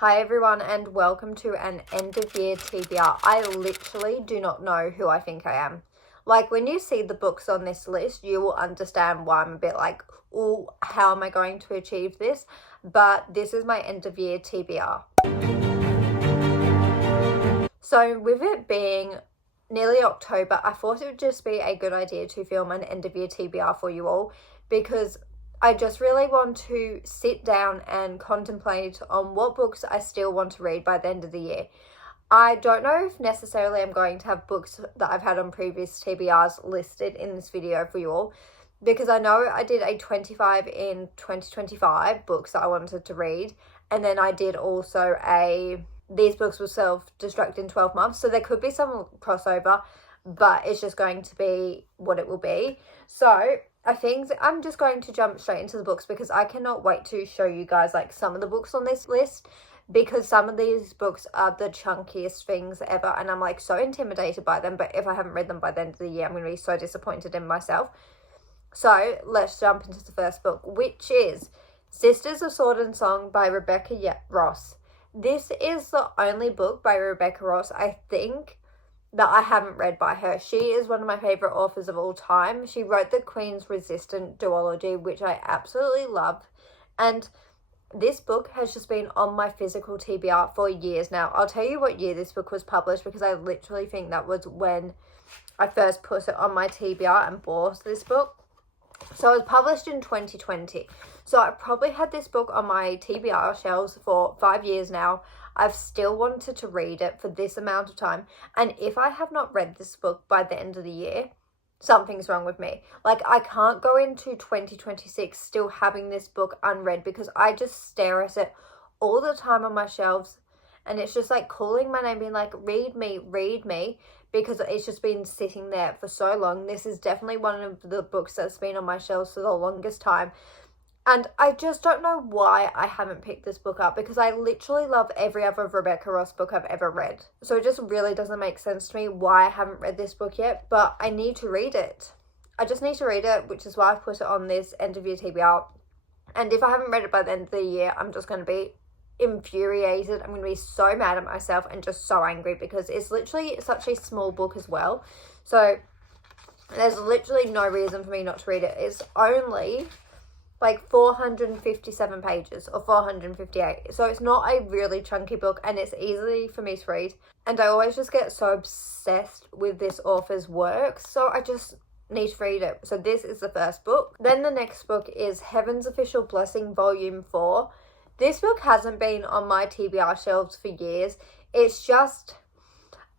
Hi everyone and welcome to an end of year TBR. I literally do not know who I think I am. Like when you see the books on this list, you will understand why I'm a bit like, oh, how am I going to achieve this? But this is my end of year TBR. So with it being nearly October, I thought it would just be a good idea to film an end of year TBR for you all because I just really want to sit down and contemplate on what books I still want to read by the end of the year. I don't know if necessarily I'm going to have books that I've had on previous TBRs listed in this video for you all, because I know I did a 25 in 2025 books that I wanted to read, and then I did also these books will self-destruct in 12 months, so there could be some crossover, but it's just going to be what it will be. So I think I'm just going to jump straight into the books because I cannot wait to show you guys like some of the books on this list, because some of these books are the chunkiest things ever and I'm like so intimidated by them. But if I haven't read them by the end of the year, I'm going to be so disappointed in myself. So let's jump into the first book, which is Sisters of Sword and Song by Rebecca Ross. This is the only book by Rebecca Ross, I think, that I haven't read by her. She is one of my favourite authors of all time. She wrote the Queen's Resistant duology, which I absolutely love. And this book has just been on my physical TBR for years now. I'll tell you what year this book was published because I literally think that was when I first put it on my TBR and bought this book. So it was published in 2020. So I probably had this book on my TBR shelves for 5 years now. I've still wanted to read it for this amount of time. And if I have not read this book by the end of the year, something's wrong with me. Like I can't go into 2026 still having this book unread because I just stare at it all the time on my shelves. And it's just like calling my name, being like, read me, because it's just been sitting there for so long. This is definitely one of the books that's been on my shelves for the longest time. And I just don't know why I haven't picked this book up, because I literally love every other Rebecca Ross book I've ever read. So it just really doesn't make sense to me why I haven't read this book yet, but I need to read it. I just need to read it, which is why I've put it on this end of year TBR. And if I haven't read it by the end of the year, I'm just going to be infuriated. I'm going to be so mad at myself and just so angry because it's literally such a small book as well. So there's literally no reason for me not to read it. It's only like 457 pages or 458, so it's not a really chunky book and it's easy for me to read, and I always just get so obsessed with this author's work, so I just need to read it. So this is the first book. Then the next book is Heaven's Official Blessing Volume 4. This book hasn't been on my TBR shelves for years. It's just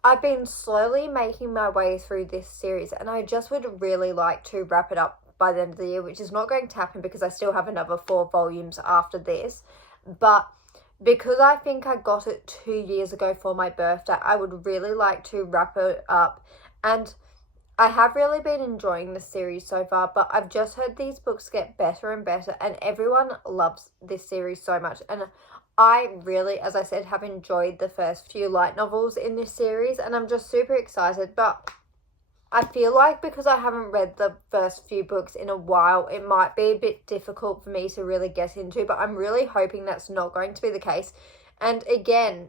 I've been slowly making my way through this series and I just would really like to wrap it up by the end of the year, which is not going to happen because I still have another 4 volumes after this. But because I think I got it 2 years ago for my birthday, I would really like to wrap it up. And I have really been enjoying this series so far, but I've just heard these books get better and better and everyone loves this series so much. And I really, as I said, have enjoyed the first few light novels in this series and I'm just super excited. But I feel like because I haven't read the first few books in a while, it might be a bit difficult for me to really get into, but I'm really hoping that's not going to be the case. And again,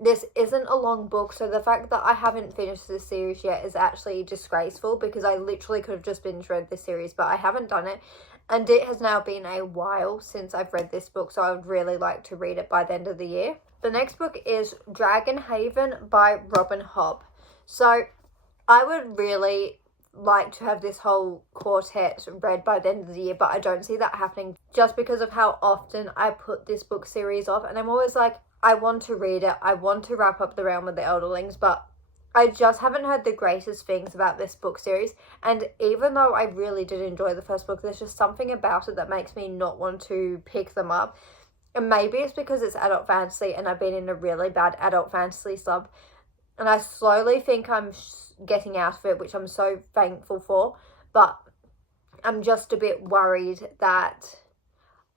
this isn't a long book, so the fact that I haven't finished this series yet is actually disgraceful because I literally could have just binge read this series, but I haven't done it. And it has now been a while since I've read this book, so I would really like to read it by the end of the year. The next book is Dragon Haven by Robin Hobb. So I would really like to have this whole quartet read by the end of the year, but I don't see that happening just because of how often I put this book series off. And I'm always like, I want to read it. I want to wrap up The Realm of the Elderlings, but I just haven't heard the greatest things about this book series. And even though I really did enjoy the first book, there's just something about it that makes me not want to pick them up. And maybe it's because it's adult fantasy and I've been in a really bad adult fantasy slump. And I slowly think I'm getting out of it, which I'm so thankful for. But I'm just a bit worried that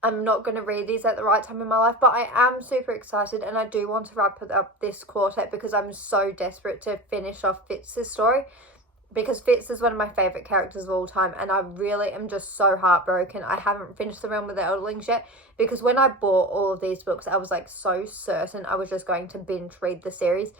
I'm not going to read these at the right time in my life. But I am super excited and I do want to wrap up this quartet because I'm so desperate to finish off Fitz's story. because Fitz is one of my favourite characters of all time, and I really am just so heartbroken. I haven't finished The Realm of the Elderlings yet, because when I bought all of these books, I was like so certain I was just going to binge read the series.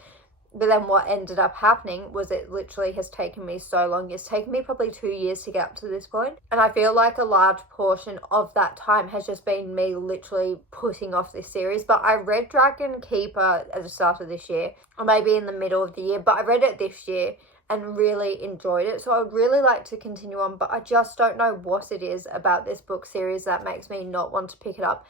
But then what ended up happening was it literally has taken me so long. It's taken me probably 2 years to get up to this point. And I feel like a large portion of that time has just been me literally putting off this series. But I read Dragon Keeper at the start of this year, or maybe in the middle of the year, but I read it this year and really enjoyed it. So I would really like to continue on, but I just don't know what it is about this book series that makes me not want to pick it up.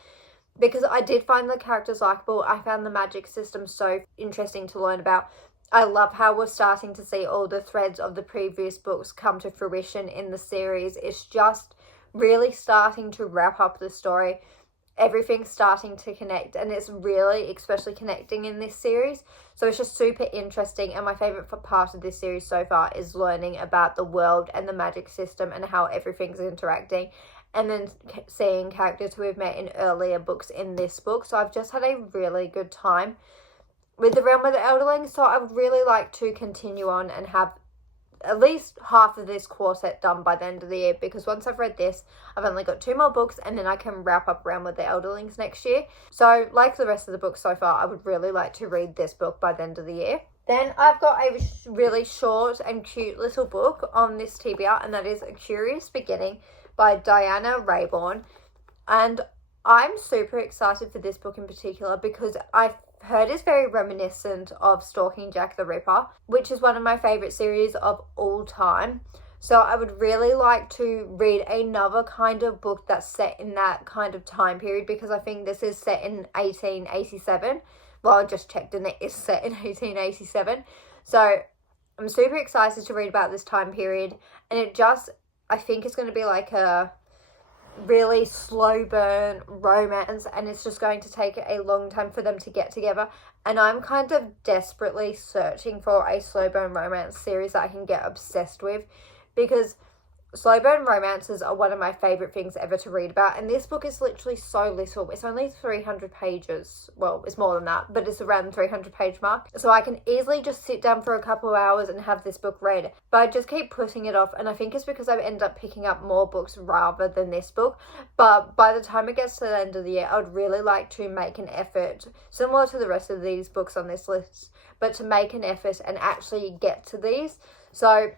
Because I did find the characters likable. I found the magic system so interesting to learn about. I love how we're starting to see all the threads of the previous books come to fruition in the series. It's just really starting to wrap up the story. Everything's starting to connect, and it's really especially connecting in this series. So it's just super interesting, and my favourite part of this series so far is learning about the world and the magic system and how everything's interacting. And then seeing characters who we've met in earlier books in this book. So I've just had a really good time with The Realm of the Elderlings. So I would really like to continue on and have at least half of this quartet done by the end of the year. Because once I've read this, I've only got 2 more books, and then I can wrap up Realm of the Elderlings next year. So like the rest of the books so far, I would really like to read this book by the end of the year. Then I've got a really short and cute little book on this TBR, and that is A Curious Beginning by Diana Rayborn. And I'm super excited for this book in particular because I've heard it's very reminiscent of Stalking Jack the Ripper, which is one of my favourite series of all time. So I would really like to read another kind of book that's set in that kind of time period, because I think this is set in 1887. Well, I just checked and it is set in 1887. So I'm super excited to read about this time period, and I think it's going to be like a really slow burn romance, and it's just going to take a long time for them to get together. And I'm kind of desperately searching for a slow burn romance series that I can get obsessed with, because slow burn romances are one of my favourite things ever to read about, and this book is literally so little. It's only 300 pages. Well, it's more than that, but it's around the 300 page mark. So I can easily just sit down for a couple of hours and have this book read. But I just keep putting it off, and I think it's because I end up picking up more books rather than this book. But by the time it gets to the end of the year, I would really like to make an effort, similar to the rest of these books on this list, but to make an effort and actually get to these. So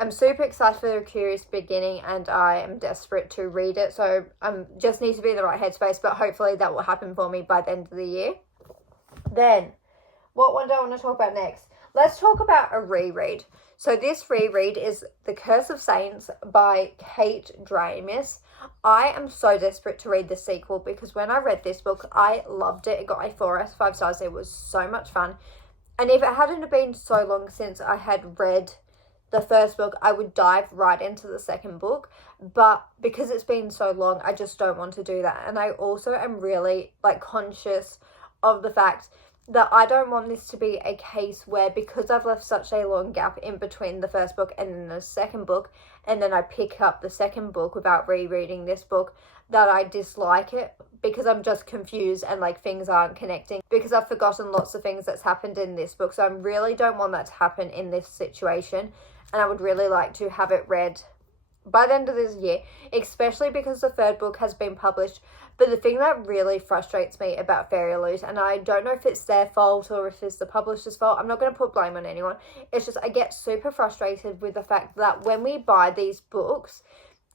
I'm super excited for The Curious Beginning, and I am desperate to read it. So I just need to be in the right headspace, but hopefully that will happen for me by the end of the year. Then, what one do I want to talk about next? Let's talk about a reread. So this reread is The Curse of Saints by Kate Dramis. I am so desperate to read the sequel, because when I read this book, I loved it. It got a 4 out of 5 stars. It was so much fun. And if it hadn't been so long since I had read the first book, I would dive right into the second book, but because it's been so long, I just don't want to do that. And I also am really conscious of the fact that I don't want this to be a case where, because I've left such a long gap in between the first book and then the second book, and then I pick up the second book without rereading this book, that I dislike it because I'm just confused and things aren't connecting, because I've forgotten lots of things that's happened in this book. So I really don't want that to happen in this situation. And I would really like to have it read by the end of this year, especially because the third book has been published. But the thing that really frustrates me about Fairy Loot, and I don't know if it's their fault or if it's the publisher's fault, I'm not going to put blame on anyone, it's just I get super frustrated with the fact that when we buy these books,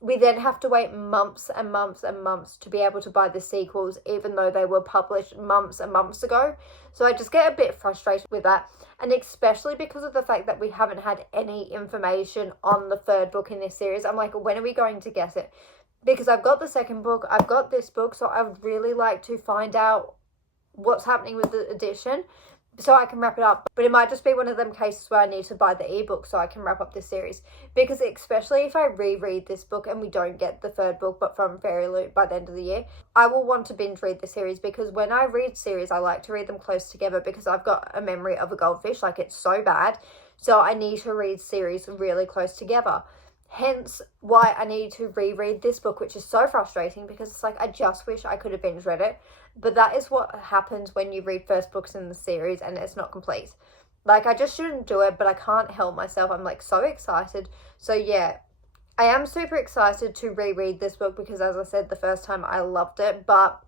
we then have to wait months and months and months to be able to buy the sequels, even though they were published months and months ago. So I just get a bit frustrated with that. And especially because of the fact that we haven't had any information on the third book in this series. I'm like, when are we going to get it? Because I've got the second book, I've got this book, so I would really like to find out what's happening with the edition so I can wrap it up. But it might just be one of them cases where I need to buy the ebook so I can wrap up this series. Because especially if I reread this book and we don't get the third book but from Fairy Loot by the end of the year, I will want to binge read the series, because when I read series, I like to read them close together, because I've got a memory of a goldfish, it's so bad. So I need to read series really close together. Hence why I need to reread this book, which is so frustrating, because it's I just wish I could have binge read it. But that is what happens when you read first books in the series and it's not complete. Like, I just shouldn't do it, but I can't help myself. I'm like so excited. So yeah, I am super excited to reread this book because, as I said, the first time I loved it, but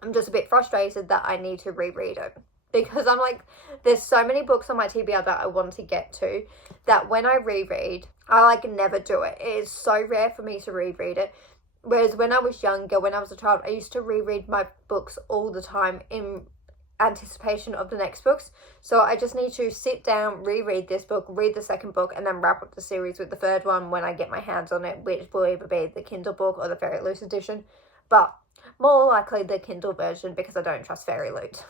I'm just a bit frustrated that I need to reread it. Because I'm like, there's so many books on my TBR that I want to get to that when I reread, I like never do it. It is so rare for me to reread it. Whereas when I was younger, when I was a child, I used to reread my books all the time in anticipation of the next books. So I just need to sit down, reread this book, read the second book, and then wrap up the series with the third one when I get my hands on it, which will either be the Kindle book or the Fairy Loot edition. But more likely the Kindle version because I don't trust Fairy Loot.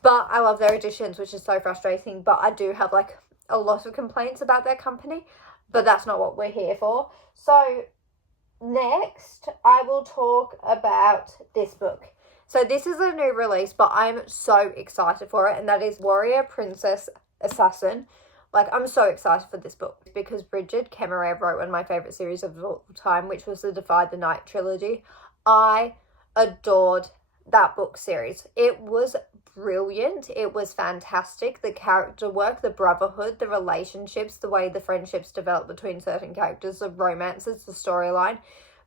But I love their editions, which is so frustrating. But I do have like a lot of complaints about their company, but that's not what we're here for. So next, I will talk about this book. So this is a new release, but I'm so excited for it, and that is Warrior, Princess, Assassin. Like, I'm so excited for this book because Bridget Kemmerer wrote one of my favourite series of all time, which was the Defy the Night trilogy. I adored that book series. It was brilliant. It was fantastic. The character work, the brotherhood, the relationships, the way the friendships develop between certain characters, the romances, the storyline.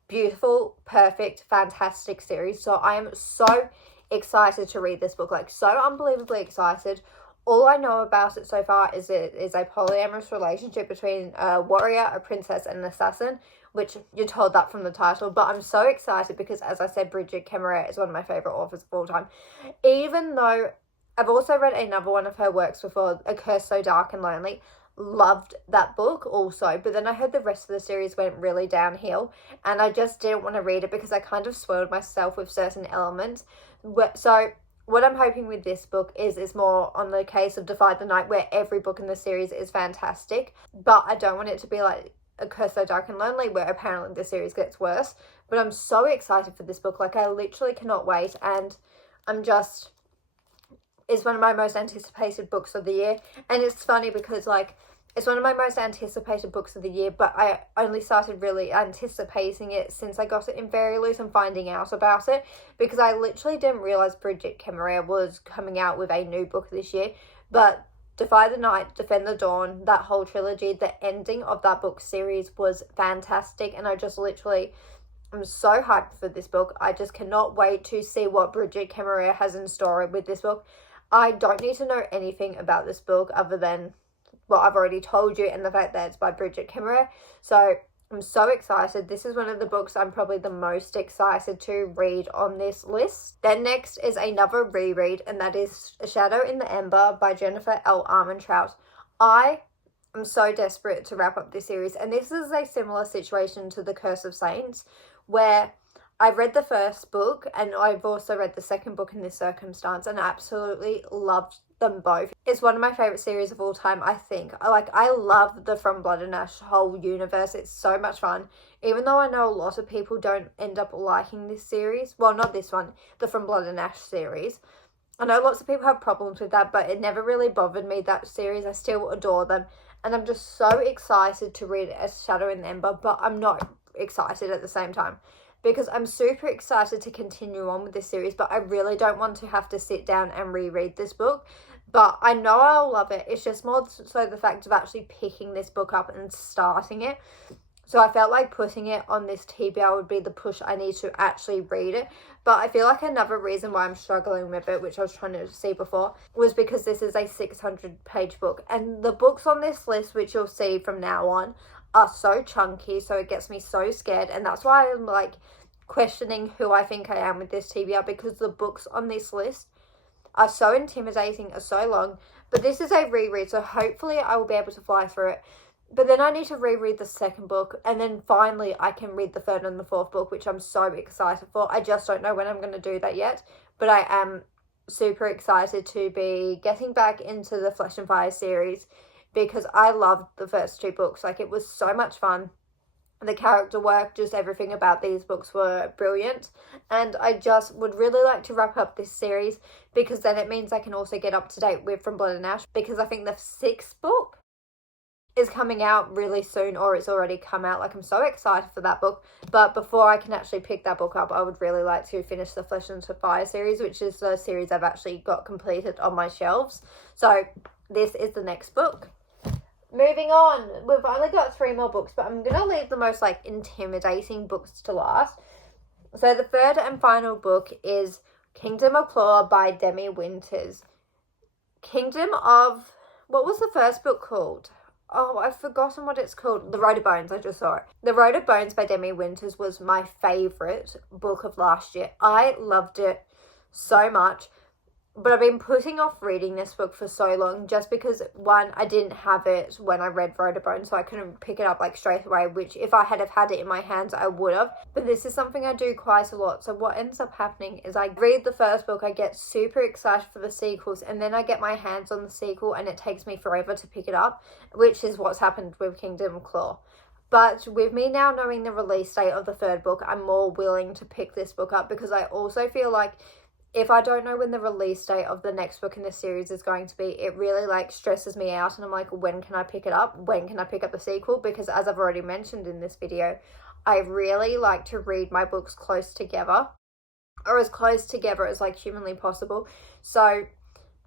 Beautiful, perfect, fantastic series. So I am so excited to read this book, like so unbelievably excited. All I know about it so far is it is a polyamorous relationship between a warrior, a princess, and an assassin, which you're told that from the title. But I'm so excited because, as I said, Bridget Kemmerer is one of my favourite authors of all time. Even though I've also read another one of her works before, A Curse So Dark and Lonely. Loved that book also, but then I heard the rest of the series went really downhill and I just didn't want to read it because I kind of spoiled myself with certain elements. So what I'm hoping with this book is more on the case of Defy the Night, where every book in the series is fantastic, but I don't want it to be like A Curse So Dark and Lonely, where apparently the series gets worse. But I'm so excited for this book. Like, I literally cannot wait, and it's one of my most anticipated books of the year. And it's funny because, like, it's one of my most anticipated books of the year, but I only started really anticipating it since I got it in Fairy Loot and finding out about it, because I literally didn't realise Bridget Kemmerer was coming out with a new book this year. But Defy the Night, Defend the Dawn, that whole trilogy, the ending of that book series was fantastic, and I'm so hyped for this book. I just cannot wait to see what Bridget Kemmerer has in store with this book. I don't need to know anything about this book other than what I've already told you and the fact that it's by Bridget Kemmerer. So I'm so excited. This is one of the books I'm probably the most excited to read on this list. Then next is another reread, and that is A Shadow in the Ember by Jennifer L. Armentrout. I am so desperate to wrap up this series, and this is a similar situation to The Curse of Saints, where I've read the first book and I've also read the second book in this circumstance, and I absolutely loved them both. It's one of my favourite series of all time, I think. I love the From Blood and Ash whole universe. It's so much fun. Even though I know a lot of people don't end up liking this series. Well, not this one, the From Blood and Ash series. I know lots of people have problems with that, but it never really bothered me, that series. I still adore them. And I'm just so excited to read A Shadow in the Ember, but I'm not excited at the same time, because I'm super excited to continue on with this series, but I really don't want to have to sit down and reread this book. But I know I'll love it. It's just more so the fact of actually picking this book up and starting it. So I felt like putting it on this TBR would be the push I need to actually read it. But I feel like another reason why I'm struggling with it, which I was trying to see before, was because this is a 600-page book. And the books on this list, which you'll see from now on, are so chunky, so it gets me so scared. And that's why I'm like questioning who I think I am with this TBR, because the books on this list are so intimidating, are so long. But this is a reread, so hopefully I will be able to fly through it. But then I need to reread the second book, and then finally I can read the third and the fourth book, which I'm so excited for. I just don't know when I'm going to do that yet, but I am super excited to be getting back into the Flesh and Fire series, because I loved the first two books. Like, it was so much fun. The character work, just everything about these books were brilliant. And I just would really like to wrap up this series, because then it means I can also get up to date with From Blood and Ash, because I think the sixth book is coming out really soon, or it's already come out. Like, I'm so excited for that book. But before I can actually pick that book up, I would really like to finish the Flesh and Fire series, which is the series I've actually got completed on my shelves. So this is the next book. Moving on, we've only got 3 more books, but I'm going to leave the most like intimidating books to last. So the third and final book is Kingdom of Claw by Demi Winters. What was the first book called? Oh, I've forgotten what it's called. The Road of Bones, I just saw it. The Road of Bones by Demi Winters was my favourite book of last year. I loved it so much. But I've been putting off reading this book for so long just because, one, I didn't have it when I read Road of Bones, so I couldn't pick it up like straight away, which if I had have had it in my hands, I would have. But this is something I do quite a lot. So what ends up happening is I read the first book, I get super excited for the sequels, and then I get my hands on the sequel and it takes me forever to pick it up, which is what's happened with Kingdom of Claw. But with me now knowing the release date of the third book, I'm more willing to pick this book up because I also feel like if I don't know when the release date of the next book in the series is going to be, it really like stresses me out and I'm like, when can I pick it up? When can I pick up the sequel? Because as I've already mentioned in this video, I really like to read my books close together, or as close together as like humanly possible. So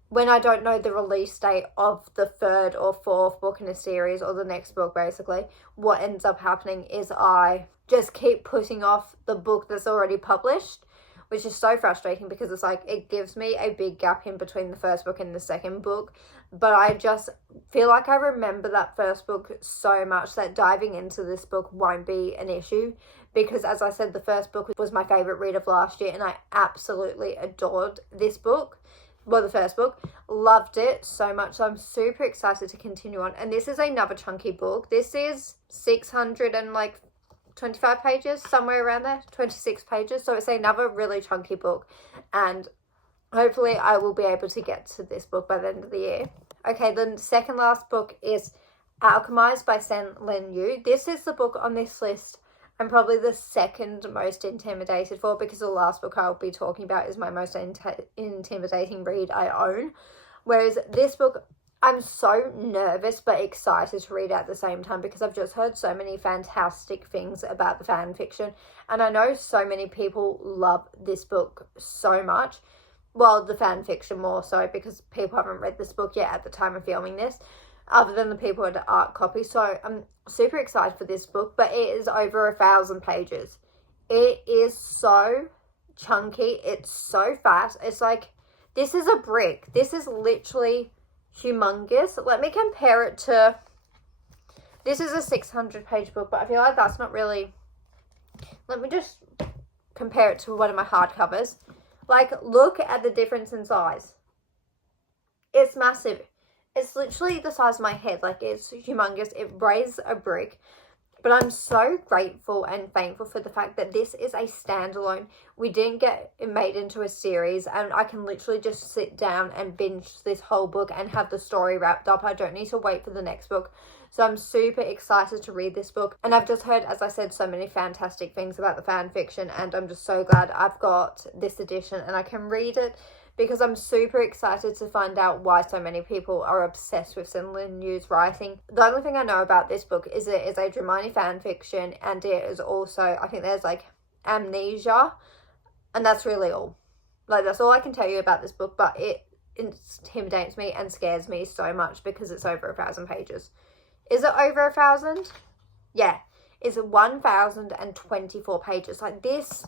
when I don't know the release date of the third or fourth book in a series, or the next book basically, what ends up happening is I just keep putting off the book that's already published, which is so frustrating because it's like it gives me a big gap in between the first book and the second book. But I just feel like I remember that first book so much that diving into this book won't be an issue, because as I said, the first book was my favourite read of last year and I absolutely adored this book. Well, the first book, loved it so much, so I'm super excited to continue on. And this is another chunky book. This is 625 pages, somewhere around there, 26 pages. So it's another really chunky book, and hopefully I will be able to get to this book by the end of the year. Okay, the second last book is Alchemized by Sen Lin Yu. This is the book on this list I'm probably the second most intimidated for, because the last book I'll be talking about is my most intimidating read I own. Whereas this book, I'm so nervous but excited to read at the same time, because I've just heard so many fantastic things about the fan fiction, and I know so many people love this book so much. Well, the fan fiction more so, because people haven't read this book yet at the time of filming this, other than the people at the art copy. So I'm super excited for this book, but it is over 1,000 pages. It is so chunky. It's so fat. It's like, this is a brick. This is literally humongous. Let me compare it to, this is a 600-page book, but I feel like that's not really, let me just compare it to one of my hardcovers. Like, look at the difference in size. It's massive. It's literally the size of my head. Like, it's humongous. It weighs a brick. But I'm so grateful and thankful for the fact that this is a standalone. We didn't get it made into a series, and I can literally just sit down and binge this whole book and have the story wrapped up. I don't need to wait for the next book. So I'm super excited to read this book. And I've just heard, as I said, so many fantastic things about the fan fiction, and I'm just so glad I've got this edition and I can read it, because I'm super excited to find out why so many people are obsessed with Sen Lin Yu's writing. The only thing I know about this book is it is a Dramani fan fiction, and it is also, I think there's like amnesia, and that's really all. Like, that's all I can tell you about this book, but it intimidates me and scares me so much because it's over 1,000 pages. Is it over 1,000? Yeah, it's 1,024 pages. Like, this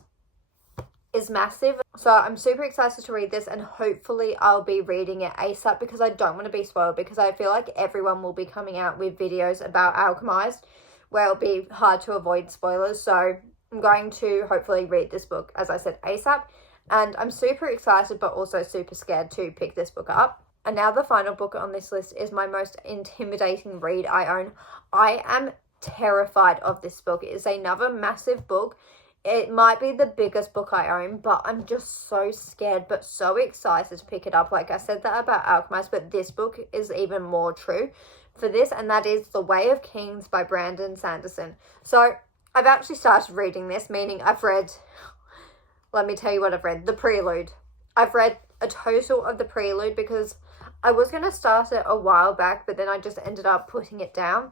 is massive. So I'm super excited to read this, and hopefully I'll be reading it ASAP, because I don't want to be spoiled, because I feel like everyone will be coming out with videos about Alchemized where it'll be hard to avoid spoilers. So I'm going to hopefully read this book, as I said, ASAP, and I'm super excited but also super scared to pick this book up. And now the final book on this list is my most intimidating read I own. I am terrified of this book. It is another massive book. It might be the biggest book I own, but I'm just so scared but so excited to pick it up. Like I said that about Alchemized, but this book is even more true for this, and that is The Way of Kings by Brandon Sanderson. So I've actually started reading this, meaning I've read, let me tell you what I've read, the prelude. I've read a total of the prelude, because I was going to start it a while back, but then I just ended up putting it down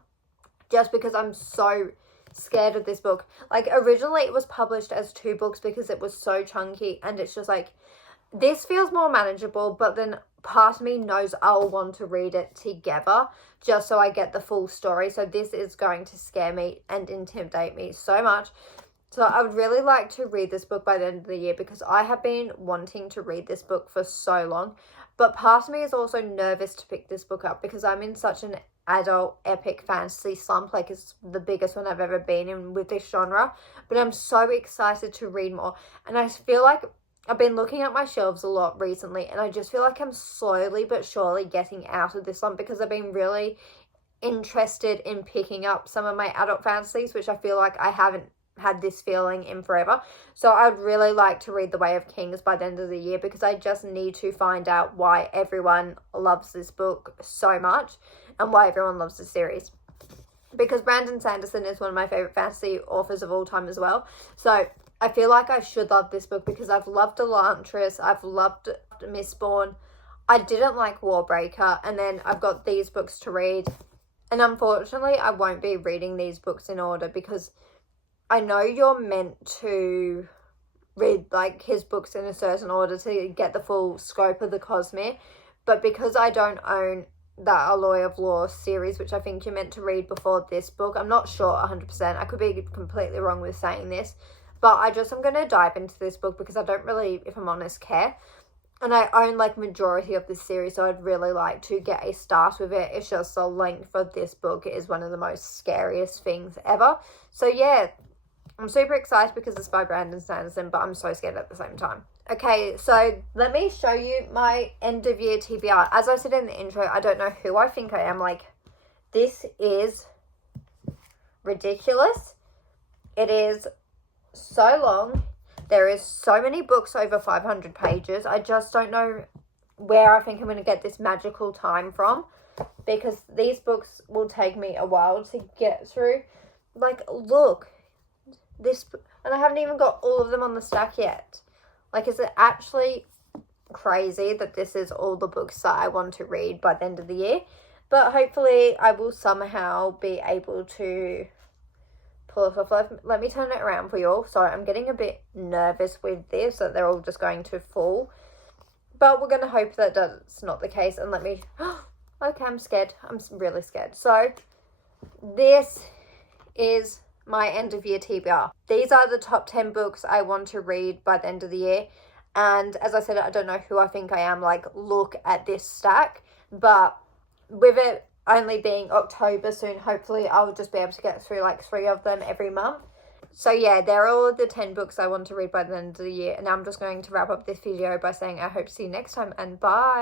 just because I'm so scared of this book. Like, originally it was published as 2 books because it was so chunky, and it's just like, this feels more manageable, but then part of me knows I'll want to read it together just so I get the full story. So this is going to scare me and intimidate me so much. So I would really like to read this book by the end of the year because I have been wanting to read this book for so long. But part of me is also nervous to pick this book up because I'm in such an adult epic fantasy slump. Like, it's the biggest one I've ever been in with this genre. But I'm so excited to read more. And I feel like I've been looking at my shelves a lot recently, and I just feel like I'm slowly but surely getting out of this slump because I've been really interested in picking up some of my adult fantasies, which I feel like I haven't had this feeling in forever. So I'd really like to read The Way of Kings by the end of the year because I just need to find out why everyone loves this book so much and why everyone loves the series. Because Brandon Sanderson is one of my favorite fantasy authors of all time as well. So I feel like I should love this book because I've loved Elantris, I've loved Mistborn. I didn't like Warbreaker, and then I've got these books to read. And unfortunately, I won't be reading these books in order because I know you're meant to read like his books in a certain order to get the full scope of the Cosmere, but because I don't own the Alloy of Law series, which I think you're meant to read before this book, I'm not sure 100%, I could be completely wrong with saying this, but I'm going to dive into this book because I don't really, if I'm honest, care. And I own like majority of this series, so I'd really like to get a start with it. It's just the length of this book is one of the most scariest things ever. So yeah, I'm super excited because it's by Brandon Sanderson, but I'm so scared at the same time. Okay, so let me show you my end of year TBR. As I said in the intro, I don't know who I think I am. Like, this is ridiculous. It is so long. There is so many books over 500 pages. I just don't know where I think I'm going to get this magical time from because these books will take me a while to get through. Like, look. This, and I haven't even got all of them on the stack yet. Like, is it actually crazy that this is all the books that I want to read by the end of the year? But hopefully I will somehow be able to pull it off. Let me turn it around for you all. Sorry, I'm getting a bit nervous with this, that they're all just going to fall. But we're going to hope that that's not the case. And let me, okay, I'm scared. I'm really scared. So this is my end of year TBR. These are the top 10 books I want to read by the end of the year. And as I said, I don't know who I think I am. Like, look at this stack. But with it only being October soon, hopefully I'll just be able to get through like 3 of them every month. So yeah, they're all the 10 books I want to read by the end of the year. And I'm just going to wrap up this video by saying I hope to see you next time, and bye.